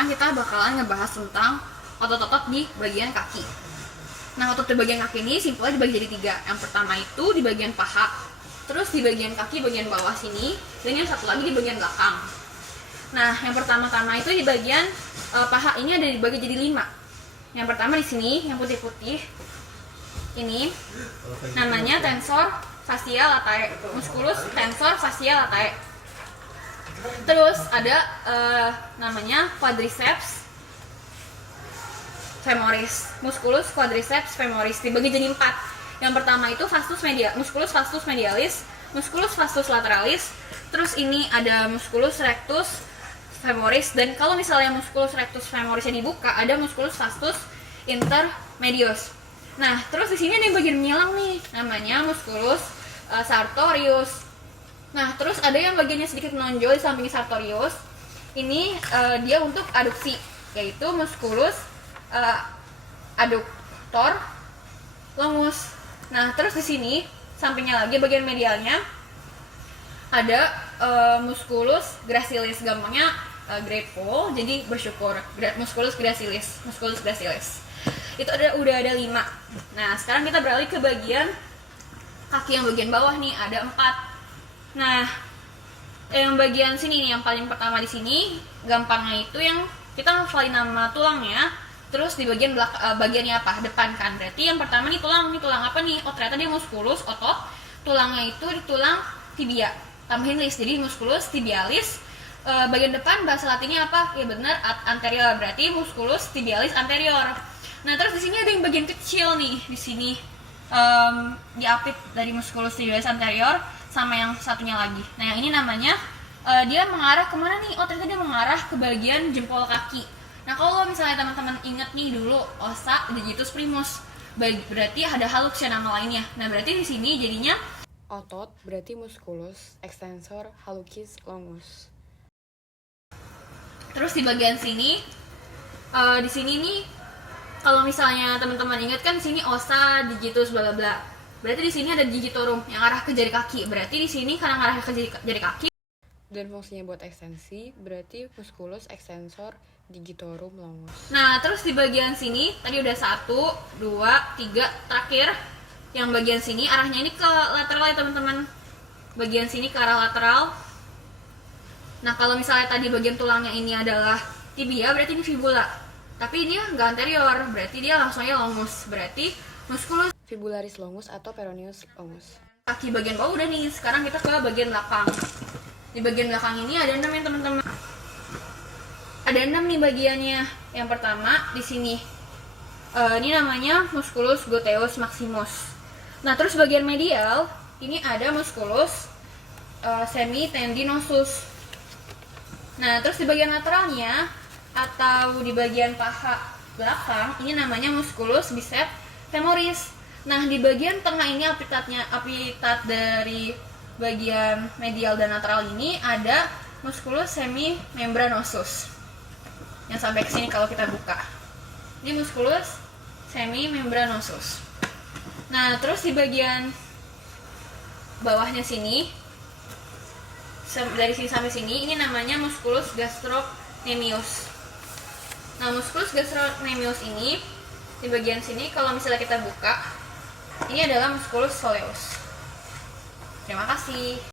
Kita bakalan ngebahas tentang otot-otot di bagian kaki. Nah, otot di bagian kaki ini simpelnya dibagi jadi 3. Yang pertama itu di bagian paha, terus di bagian kaki bagian bawah sini, dan yang satu lagi di bagian belakang. Nah, yang pertama-tama itu di bagian paha ini ada dibagi jadi 5. Yang pertama di sini, yang putih-putih ini namanya tensor fascial latae, musculus tensor fascial latae. Terus ada namanya quadriceps femoris, musculus quadriceps femoris, dibagi jadi 4. Yang pertama itu musculus vastus medialis, musculus vastus lateralis. Terus ini ada musculus rectus femoris, dan kalau misalnya musculus rectus femorisnya dibuka, ada musculus vastus intermedius. Nah, terus di sini ada yang bagian menyilang nih, namanya musculus sartorius. Nah, terus ada yang bagiannya sedikit menonjol di samping sartorius. Ini dia untuk aduksi, yaitu musculus adductor longus. Nah, terus di sini sampingnya lagi bagian medialnya ada musculus gracilis, gampangnya grateful, jadi bersyukur. Musculus gracilis, Itu udah ada 5. Nah, sekarang kita beralih ke bagian kaki yang bagian bawah nih, ada 4. Nah, yang bagian sini nih, yang paling pertama di sini, gampangnya itu yang kita ngafalin nama tulangnya. Terus di bagian bagiannya apa? Depan kan. Berarti yang pertama nih tulang apa nih? Oh, ternyata dia musculus, otot. Tulangnya itu di tulang tibia. Tambahin list, jadi musculus tibialis. Bagian depan bahasa latinnya apa? Ya benar, anterior. Berarti musculus tibialis anterior. Nah, terus di sini ada yang bagian kecil nih, di sini diapit dari musculus tibialis anterior sama yang satunya lagi. Nah, yang ini namanya dia mengarah kemana nih? Oh, ternyata dia mengarah ke bagian jempol kaki. Nah, kalau misalnya teman-teman ingat nih dulu ossa digitus primus, berarti ada hallux ya nama lainnya. Nah, berarti di sini jadinya otot berarti musculus extensor hallucis longus. Terus di bagian sini, di sini nih, kalau misalnya teman-teman ingat kan sini ossa digitus bla bla bla. Berarti di sini ada digitorum yang arah ke jari kaki. Berarti di sini karena arah ke jari kaki. Dan fungsinya buat ekstensi berarti musculus extensor digitorum longus. Nah, terus di bagian sini tadi udah 1, 2, 3 terakhir. Yang bagian sini arahnya ini ke lateral ya teman-teman. Bagian sini ke arah lateral. Nah, kalau misalnya tadi bagian tulangnya ini adalah tibia, berarti ini fibula. Tapi dia nggak anterior, berarti dia langsung aja longus. Berarti musculus fibularis longus atau peroneus longus. Kaki bagian bawah udah nih, sekarang kita ke bagian belakang. Di bagian belakang ini ada 6 ya teman-teman. Ada 6 nih bagiannya. Yang pertama di sini, ini namanya musculus gluteus maximus. Nah, terus bagian medial ini ada musculus semitendinosus. Nah, terus di bagian lateralnya atau di bagian paha belakang ini namanya musculus biceps femoris. Nah, di bagian tengah ini apitat dari bagian medial dan lateral ini ada musculus semimembranosus. Yang sampai ke sini kalau kita buka. Ini musculus semimembranosus. Nah, terus di bagian bawahnya sini, dari sini sampai sini, ini namanya musculus gastrocnemius. Nah, musculus gastrocnemius ini di bagian sini kalau misalnya kita buka, ini adalah musculus soleus. Terima kasih.